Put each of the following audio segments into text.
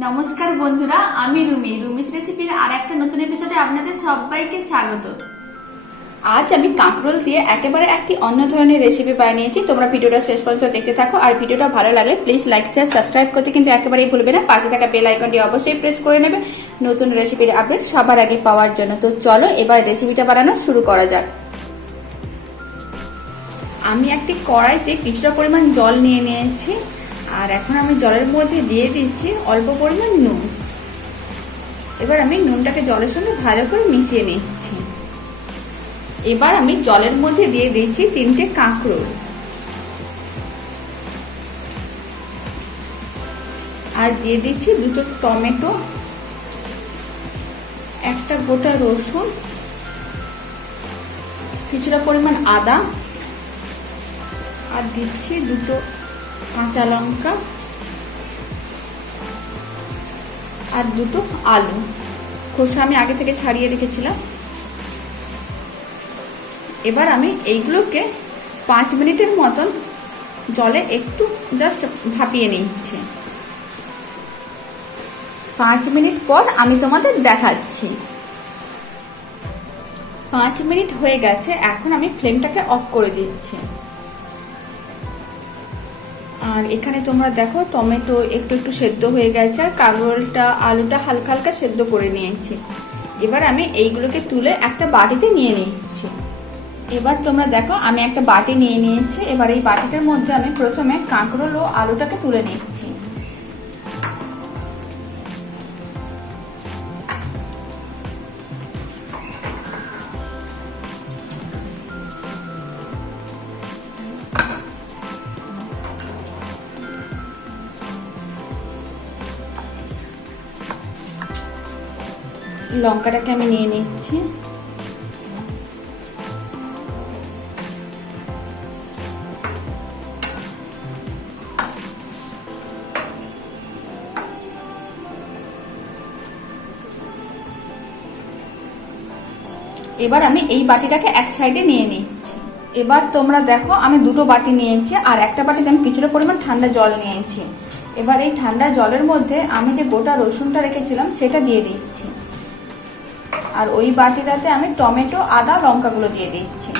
নমস্কার বন্ধুরা, আমি রুমিস রেসিপির আর একটা নতুন এপিসোডে আপনাদের সবাইকে স্বাগত। আজ আমি কাঁকরোল দিয়ে একেবারে একটি অন্য ধরনের রেসিপি বানিয়েছি। তোমরা ভিডিওটা শেষ পর্যন্ত দেখতে থাকো, আর ভিডিওটা ভালো লাগলে প্লিজ লাইক শেয়ার সাবস্ক্রাইব করতে কিন্তু একেবারেই ভুলবে না। পাশে থাকা বেল আইকনটি অবশ্যই প্রেস করে নেবে নতুন রেসিপির আপডেট সবার আগে পাওয়ার জন্য। তো চলো এবার রেসিপিটা বানানো শুরু করা যাক। আমি একটি কড়াইতে কিছুটা পরিমাণ জল নিয়ে নিয়েছি, আর এখন আমি জলের মধ্যে দিয়ে দিচ্ছি অল্প পরিমাণ নুন। এবার আমি নুনটাকে জলের সঙ্গে ভালো করে মিশিয়ে নিচ্ছি। এবার আমি জলের মধ্যে দিয়ে দিচ্ছি 3টে কাঁকরোল, আর দিয়ে দিচ্ছি 2টো টমেটো, একটা গোটা রসুন, কিছুটা পরিমাণ আদা, আর দিচ্ছি 2টো কাঁচা লঙ্কা, আর 2টো আলু। খোসা আমি আগে থেকে ছাড়িয়ে রেখেছিলাম। এবার আমি এইগুলোকে 5 মিনিটের মতন জলে একটু জাস্ট ভাপিয়ে নিচ্ছি। 5 মিনিট পর আমি তোমাদের দেখাচ্ছি। 5 মিনিট হয়ে গেছে, এখন আমি ফ্লেমটাকে অফ করে দিচ্ছি। আর এখানে তোমরা দেখো টমেটো একটু একটু সেদ্ধ হয়ে গেছে, আর কাঁকরোলটা আলুটা হালকা হালকা সেদ্ধ করে নিয়েছি। এবার আমি এইগুলোকে তুলে একটা বাটিতে নিয়ে নিচ্ছি। এবার তোমরা দেখো আমি একটা বাটি নিয়ে নিয়েছি। এবার এই বাটিটার মধ্যে আমি প্রথমে কাঁকরোল ও আলুটাকে তুলে নিচ্ছি। লঙ্কাটাকে আমি নিয়ে নিচ্ছি। এবার আমি এই বাটিটাকে এক সাইডে নিয়ে নিচ্ছি। এবার তোমরা দেখো আমি 2টো বাটি নিয়েছি, আর একটা বাটিতে আমি কিছুটা পরিমাণ ঠান্ডা জল নিয়েছি। এবার এই ঠান্ডা জলের মধ্যে আমি যে গোটা রসুনটা রেখেছিলাম সেটা দিয়ে দিচ্ছি, আর ওই বাটিটাতে আমি টমেটো, আদা, লঙ্কাগুলো দিয়ে দিচ্ছি।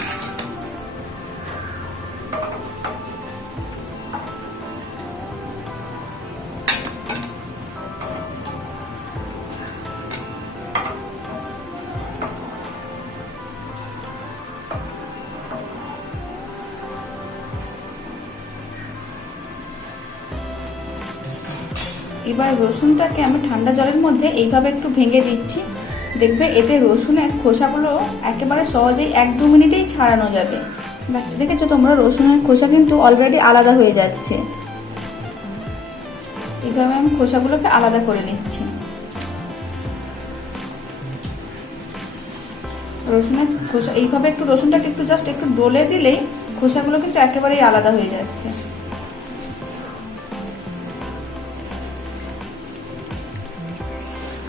এবার রসুনটাকে আমি ঠান্ডা জলের মধ্যে এইভাবে একটু ভেঙে দিচ্ছি। দেখবে এতে রসুনের খোসাগুলো একেবারে সহজেই 1-2 মিনিটেই ছাড়ানো যাবে। দেখেছো তোমরা, রসুনের খোসা কিন্তু অলরেডি আলাদা হয়ে যাচ্ছে। এইভাবে আমি খোসাগুলোকে আলাদা করে নিচ্ছি। রসুনের খোসা এইভাবে একটু রসুনটাকে একটু জাস্ট একটু ডলে দিলেই খোসাগুলো কিন্তু একেবারেই আলাদা হয়ে যাচ্ছে।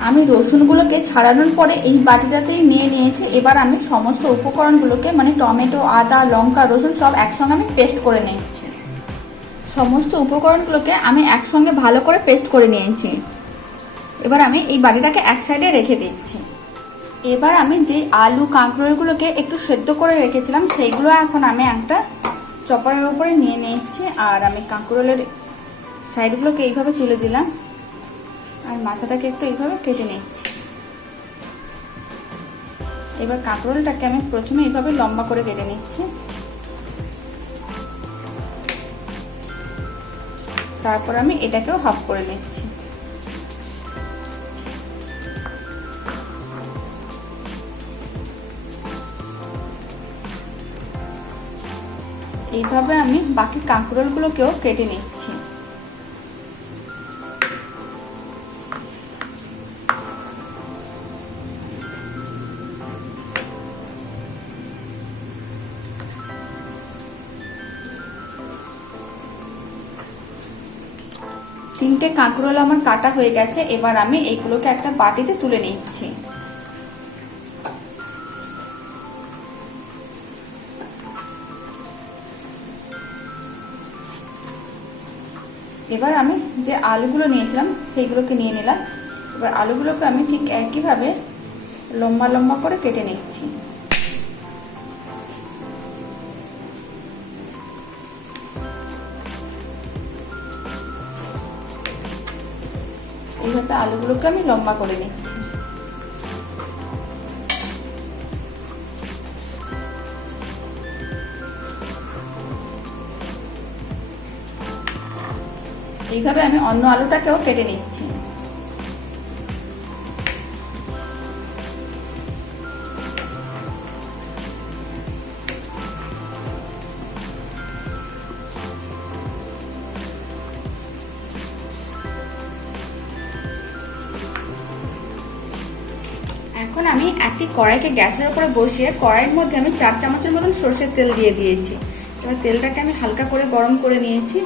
আমি রসুনগুলোকে ছাড়ানোর পরে এই বাটিটাতেই নিয়ে নিয়েছি। এবার আমি সমস্ত উপকরণগুলোকে মানে টমেটো, আদা, লঙ্কা, রসুন সব একসঙ্গে আমি পেস্ট করে নিয়েছি। সমস্ত উপকরণগুলোকে আমি একসঙ্গে ভালো করে পেস্ট করে নিয়েছি। এবার আমি এই বাটিটাকে এক সাইডে রেখে দিচ্ছি। এবার আমি যে আলু কাঁকরোলগুলোকে একটু সেদ্ধ করে রেখেছিলাম সেইগুলো এখন আমি একটা চপারের উপরে নিয়ে নিচ্ছি, আর আমি কাঁকরোলের সাইডগুলোকে এইভাবে তুলে দিলাম, আর মাথাটাকে একটু এইভাবে কেটে নিচ্ছি। এবার কাঁকরোলটাকে আমি প্রথমে এইভাবে লম্বা করে কেটে নিচ্ছি, তারপর আমি এটাকেও হাফ করে নিচ্ছি। এইভাবে আমি বাকি কাঁকরোলগুলোকেও কেটে নিচ্ছি। তিনটে কাঁকরোল আমার কাটা হয়ে গেছে। এবার আমি এইগুলোকে একটা বাটিতে তুলে নিচ্ছি। এবার আমি যে আলুগুলো নিয়েছিলাম সেইগুলোকে নিয়ে নিলাম। এবার আলুগুলোকে আমি ঠিক একইভাবে লম্বা লম্বা করে কেটে নিচ্ছি। এইভাবে আলুগুলোকে আমি লম্বা করে নিচ্ছি। এইভাবে আমি অন্য আলুটাকেও কেটে নিচ্ছি। এখন আমি একটি কড়াইকে গ্যাসের উপরে বসিয়ে কড়াইয়ের মধ্যে আমি 4 চামচের মতন সরষের তেল দিয়ে দিয়েছি। এবার তেলটাকে আমি হালকা করে গরম করে নিয়েছি।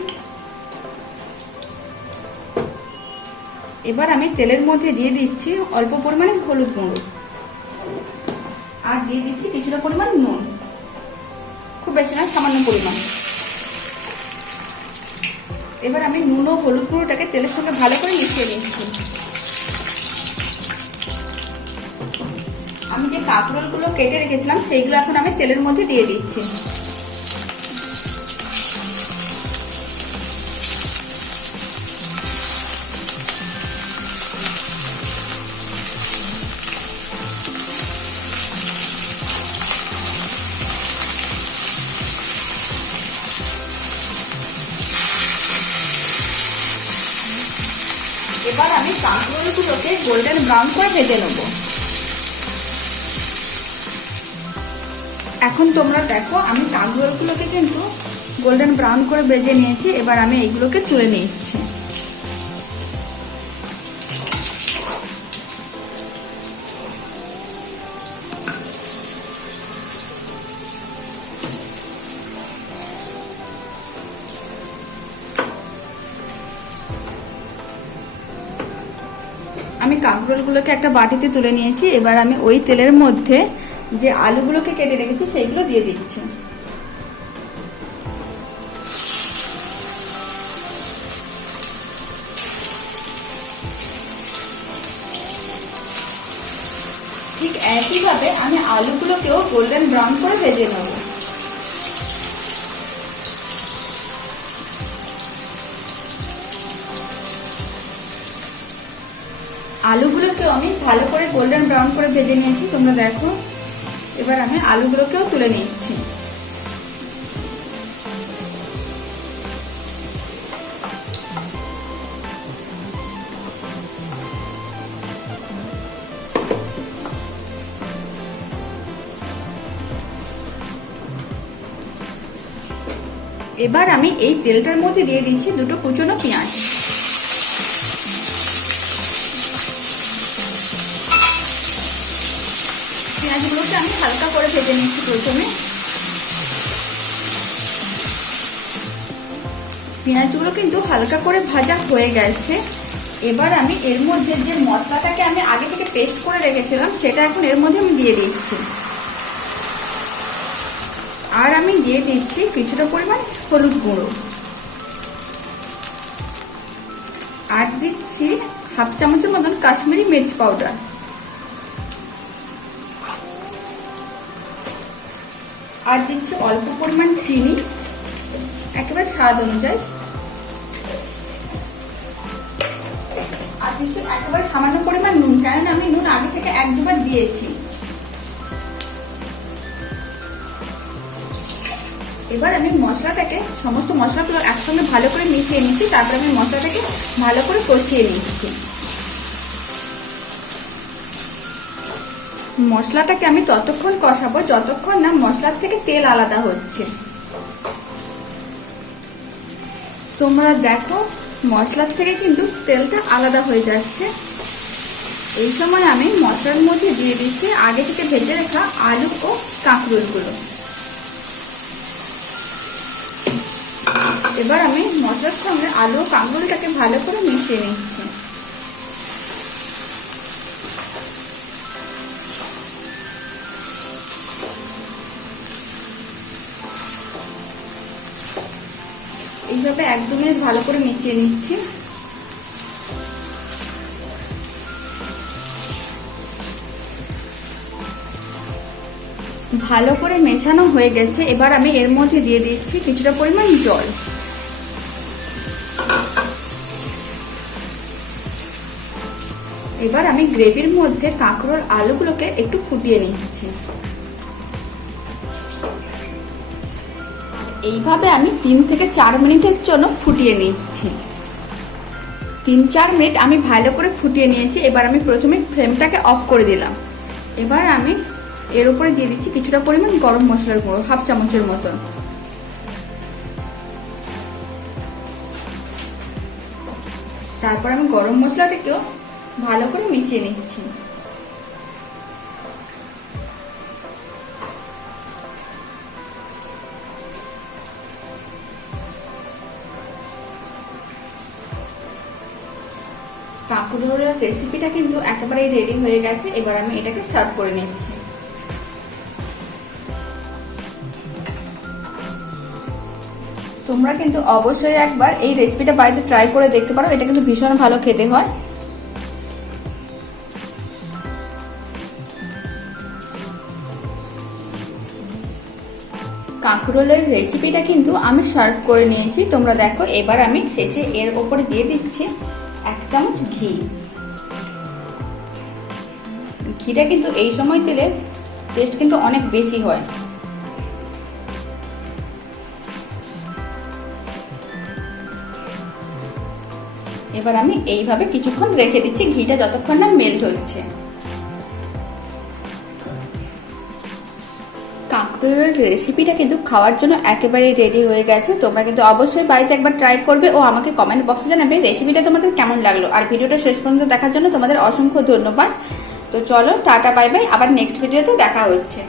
এবার আমি তেলের মধ্যে দিয়ে দিচ্ছি অল্প পরিমাণে হলুদ গুঁড়ো, আর দিয়ে দিচ্ছি কিছুটা পরিমাণ নুন, খুব বেশি না, সামান্য পরিমাণ। এবার আমি নুন ও হলুদ গুঁড়োটাকে তেলের সঙ্গে ভালো করে মিশিয়ে নিচ্ছি। আমি যে কাঁকরোলগুলো কেটে রেখেছিলাম সেইগুলো এখন আমি তেলের মধ্যে দিয়ে দিচ্ছি। এবার আমি কাঁকরোলগুলোকে গোল্ডেন ব্রাউন করে ভেজে নেব। এখন তোমরা দেখো আমি কাঁকরোলগুলোকে কিন্তু গোল্ডেন ব্রাউন করে ভেজে নিয়েছি। এবার আমি এইগুলোকে তুলে নিচ্ছি। আমি কাঁকরোলগুলোকে একটা বাটিতে তুলে নিয়েছি। এবার আমি ওই তেলের মধ্যে যে আলুগুলোকে কেটে রেখেছি সেইগুলো দিয়ে দিচ্ছি। ঠিক একইভাবে আমি আলুগুলোকেও গোল্ডেন ব্রাউন করে ভেজে নেব। আলুগুলোকেও আমি ভালো করে গোল্ডেন ব্রাউন করে ভেজে নিয়েছি, তোমরা দেখো। এবার আমি আলুগুলোকেও তুলে নিচ্ছি। এবার আমি এই তেলটার মধ্যে দিয়ে দিচ্ছি দুটো কুচনো পেঁয়াজ। পেঁয়াজগুলোকে আমি হালকা করে ভেজে নিচ্ছি প্রথমে। পেঁয়াজগুলো কিন্তু হালকা করে ভাজা হয়ে গেছে। এবার আমি এর মধ্যে যে মশলাটাকে আমি আগে থেকে পেস্ট করে রেখেছিলাম সেটা এখন এর মধ্যে আমি দিয়ে দিচ্ছি। আর আমি দিয়ে দিচ্ছি কিছুটা পরিমাণ হলুদ গুঁড়ো, আর দিচ্ছি হাফ চামচের মতন কাশ্মীরি মির্চ পাউডার, আর দিচ্ছি অল্প পরিমাণ চিনি একেবারে স্বাদ অনুযায়ী, আর দিচ্ছি একেবারে সামান্য পরিমাণ নুন, কারণ আমি নুন আগে থেকে 1-2 বার দিয়েছি। এবার আমি মশলাটাকে সমস্ত মশলাগুলো একসঙ্গে ভালো করে মিশিয়ে নিচ্ছি। তারপর আমি মশলাটাকে ভালো করে কষিয়ে নিচ্ছি। মশলাটাকে আমি ততক্ষণ কষাবো যতক্ষণ না মশলার থেকে তেল আলাদা হচ্ছে। তোমরা দেখো মশলার থেকে কিন্তু তেলটা আলাদা হয়ে যাচ্ছে। এই সময় আমি মশলার মধ্যে দিয়ে দিচ্ছি আগে থেকে ভেজে রাখা আলু ও কাঁকরোলগুলো। এবার আমি মশলার সঙ্গে আলু ও কাঁকরোলটাকে ভালো করে মিশিয়ে নিচ্ছি। এইভাবে এইভাবে 1-2 মিনিট ভালো করে মিশিয়ে নিচ্ছি। ভালো করে মেশানো হয়ে গেছে, এবার আমি এর মধ্যে দিয়ে দিচ্ছি কিছুটা পরিমাণ জল। এবার আমি গ্রেভির মধ্যে কাঁকরোল আলুগুলোকে একটু ফুটিয়ে নিচ্ছি। এইভাবে আমি 3 থেকে 4 মিনিটের জন্য ফুটিয়ে নিচ্ছি। 3-4 মিনিট আমি ভালো করে ফুটিয়ে নিয়েছি। এবার আমি প্রথমে ফ্লেমটাকে অফ করে দিলাম। এবার আমি এর উপরে দিয়ে দিচ্ছি কিছুটা পরিমাণ গরম মশলার গুঁড়ো, 1/2 চামচের মতো। তারপর আমি গরম মশলাটাকেও ভালো করে মিশিয়ে নিচ্ছি। কাঁকরোলের রেসিপিটা কিন্তু একেবারেই রেডি হয়ে গেছে। এবার আমি এটাকে সার্ভ করে নিচ্ছি। তোমরা কিন্তু অবশ্যই একবার এই রেসিপিটা বাড়িতে ট্রাই করে দেখতে পারো, এটা কিন্তু ভীষণ ভালো খেতে হয়। কাঁকরোলের রেসিপিটা কিন্তু আমি সার্ভ করে নিয়েছি, তোমরা দেখো। এবার আমি শেষে এর উপরে দিয়ে দিচ্ছি 1 চামচ ঘি। ঘিটা কিন্তু এই সময় দিলে টেস্ট কিন্তু অনেক বেশি হয়। এবার আমি এইভাবে কিছুক্ষণ রেখে দিচ্ছি, ঘিটা যতক্ষণ না মেল্ট হচ্ছে। কাঁকরোলের রেসিপিটা কিন্তু খাওয়ার জন্য একেবারেই রেডি হয়ে গেছে। তোমরা কিন্তু অবশ্যই বাড়িতে একবার ট্রাই করবে ও আমাকে কমেন্ট বক্সে জানাবে রেসিপিটা তোমাদের কেমন লাগলো। আর ভিডিওটা শেষ পর্যন্ত দেখার জন্য তোমাদের অসংখ্য ধন্যবাদ। তো চলো, টাটা বাই বাই, আবার নেক্সট ভিডিওতে দেখা হচ্ছে।